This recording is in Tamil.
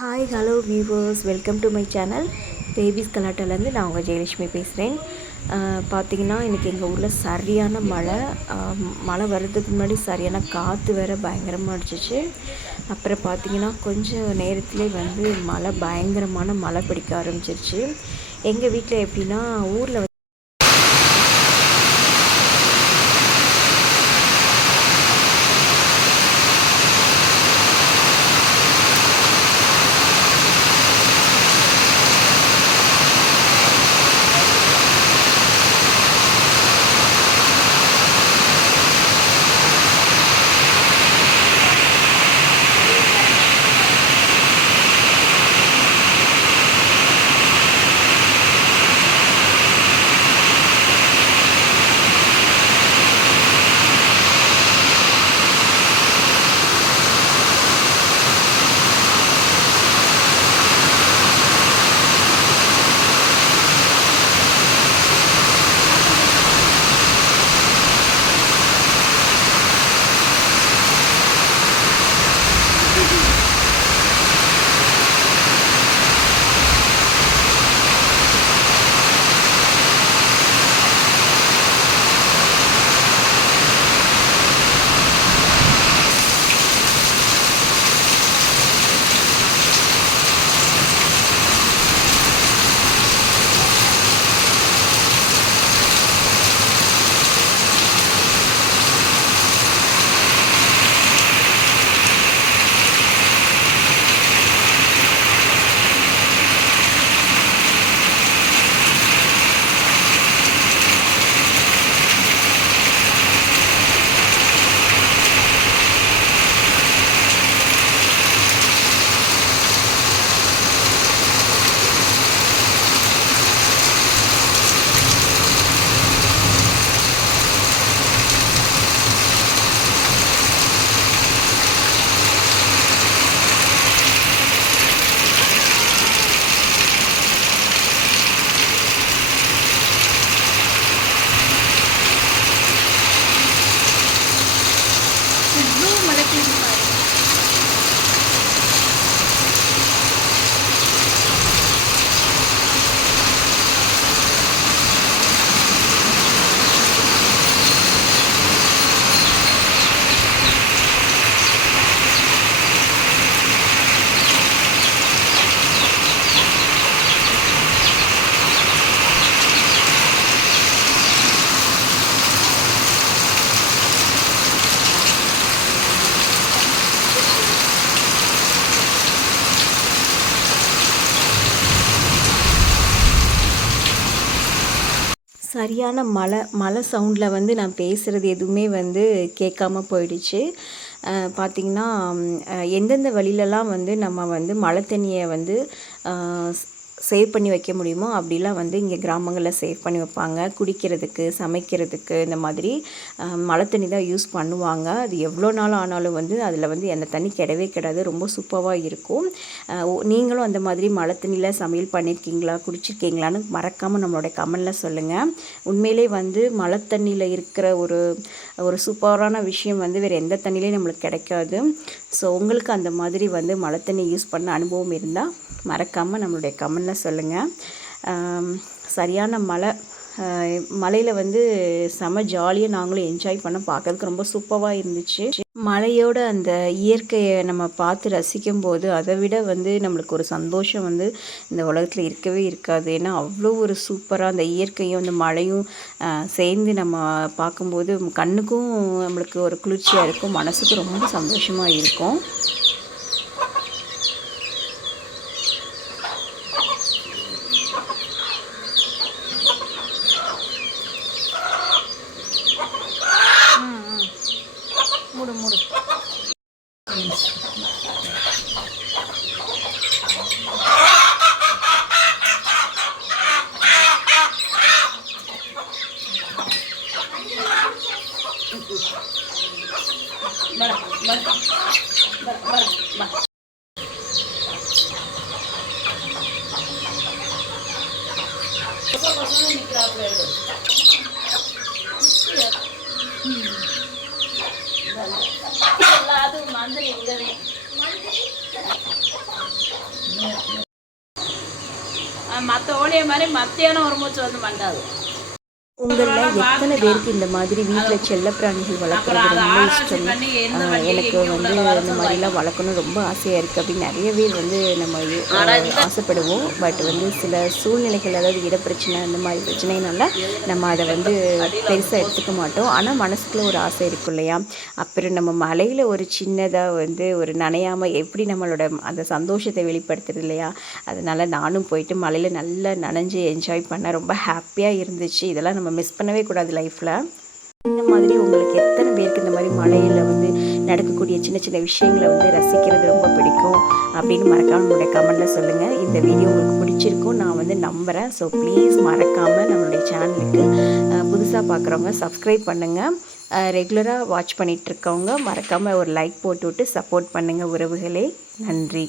Hi hello viewers welcome to my channel babies கலாட்டாலேருந்து நான் உங்கள் ஜெயலட்சுமி பேசுகிறேன் பார்த்தீங்கன்னா இன்றைக்கி எங்கள் ஊரில் சரியான மழை மழை வர்றதுக்கு முன்னாடி சரியான காற்று வேறு பயங்கரமாக அடிச்சிச்சு. அப்புறம் பார்த்தீங்கன்னா கொஞ்சம் நேரத்திலே வந்து மழை பயங்கரமான மழை பிடிக்க ஆரம்பிச்சிருச்சு. எங்கள் வீட்டில் எப்படின்னா ஊரில் சரியான மழை மழை சவுண்டில் வந்து நான் பேசுகிறது எதுவுமே வந்து கேட்காம போயிடுச்சு. பார்த்திங்கன்னா எந்தெந்த வழியிலலாம் வந்து நம்ம வந்து மழை தண்ணியை வந்து சேவ் பண்ணி வைக்க முடியுமோ அப்படிலாம் வந்து இங்கே கிராமங்களில் சேவ் பண்ணி வைப்பாங்க. குடிக்கிறதுக்கு சமைக்கிறதுக்கு இந்த மாதிரி மழை தண்ணி தான் யூஸ் பண்ணுவாங்க. அது எவ்வளோ நாள் ஆனாலும் வந்து அதில் வந்து அந்த தண்ணி கிடவே கிடாது. ரொம்ப சூப்பராக இருக்கும். நீங்களும் அந்த மாதிரி மழை தண்ணியில் சமையல் பண்ணியிருக்கீங்களா குடிச்சிருக்கீங்களான்னு மறக்காமல் நம்மளோட கமெண்டில் சொல்லுங்கள் உண்மையிலே வந்து மழை தண்ணியில் இருக்கிற ஒரு ஒரு சூப்பரான விஷயம் வந்து வேறு எந்த தண்ணிலையும் நம்மளுக்கு கிடைக்காது. ஸோ உங்களுக்கு அந்த மாதிரி வந்து மழை தண்ணி யூஸ் பண்ண அனுபவம் இருந்தால் மறக்காமல் நம்மளுடைய கமெண்டில் சொல்லுங்கள் சரியான மழை மலையில் வந்து செம ஜாலியாக நாங்களும் என்ஜாய் பண்ண பார்க்கறதுக்கு ரொம்ப சூப்பராக இருந்துச்சு. மலையோட அந்த இயற்கையை நம்ம பார்த்து ரசிக்கும் போது அதை விட வந்து நம்மளுக்கு ஒரு சந்தோஷம் வந்து இந்த உலகத்தில் இருக்கவே இருக்காது. ஏன்னா அவ்வளோ ஒரு சூப்பராக அந்த இயற்கையும் அந்த மழையும் சேர்ந்து நம்ம பார்க்கும்போது கண்ணுக்கும் நம்மளுக்கு ஒரு குளிர்ச்சியாக இருக்கும் மனசுக்கும் ரொம்ப சந்தோஷமாக இருக்கும். మూడు Bara, pasó en mi clave. அது மந்திரி உதவி மற்ற ஓலிய மாதிரி மத்தியானம் ஒரு மூச்சு வந்து மண்டாது. உங்களில் எத்தனை பேருக்கு இந்த மாதிரி வீட்டில் செல்லப்பிராணிகள் வளர்க்குறது ரொம்ப இஷ்டம்? எனக்கு வந்து இந்த மாதிரிலாம் வளர்க்கணும். ரொம்ப ஆசையாக இருக்குது அப்படின்னு நிறைய பேர் வந்து நம்ம ஆசைப்படுவோம். பட் வந்து சில சூழ்நிலைகள் அதாவது இடப்பிரச்சனை அந்த மாதிரி பிரச்சனைனால நம்ம அதை வந்து பெருசாக எடுத்துக்க மாட்டோம். ஆனால் மனசுக்குள்ள ஒரு ஆசை இருக்கும் இல்லையா? அப்புறம் நம்ம மலையில் ஒரு சின்னதாக வந்து ஒரு நனையாமல் எப்படி நம்மளோட அந்த சந்தோஷத்தை வெளிப்படுத்துறது இல்லையா? அதனால் நானும் போயிட்டு மலையில் நல்லா நனைஞ்சு என்ஜாய் பண்ண ரொம்ப ஹாப்பியாக இருந்துச்சு. இதெல்லாம் நம்ம மிஸ் பண்ணவே கூடாது லைஃப்பில் இந்த மாதிரி உங்களுக்கு எத்தனை பேருக்கு இந்த மாதிரி மலையில் வந்து நடக்கக்கூடிய சின்ன சின்ன விஷயங்களை வந்து ரசிக்கிறது ரொம்ப பிடிக்கும் அப்படின்னு மறக்காமல் நம்மளுடைய கமெண்ட்டில் சொல்லுங்கள் இந்த வீடியோ உங்களுக்கு பிடிச்சிருக்கும் நான் வந்து நம்புகிறேன் ஸோ ப்ளீஸ் மறக்காமல் நம்மளுடைய சேனலுக்கு புதுசாக பார்க்குறவங்க சப்ஸ்கிரைப் பண்ணுங்கள் ரெகுலராக வாட்ச் பண்ணிகிட்ருக்கவங்க மறக்காமல் ஒரு லைக் போட்டு விட்டு சப்போர்ட் பண்ணுங்கள் உறவுகளே. நன்றி.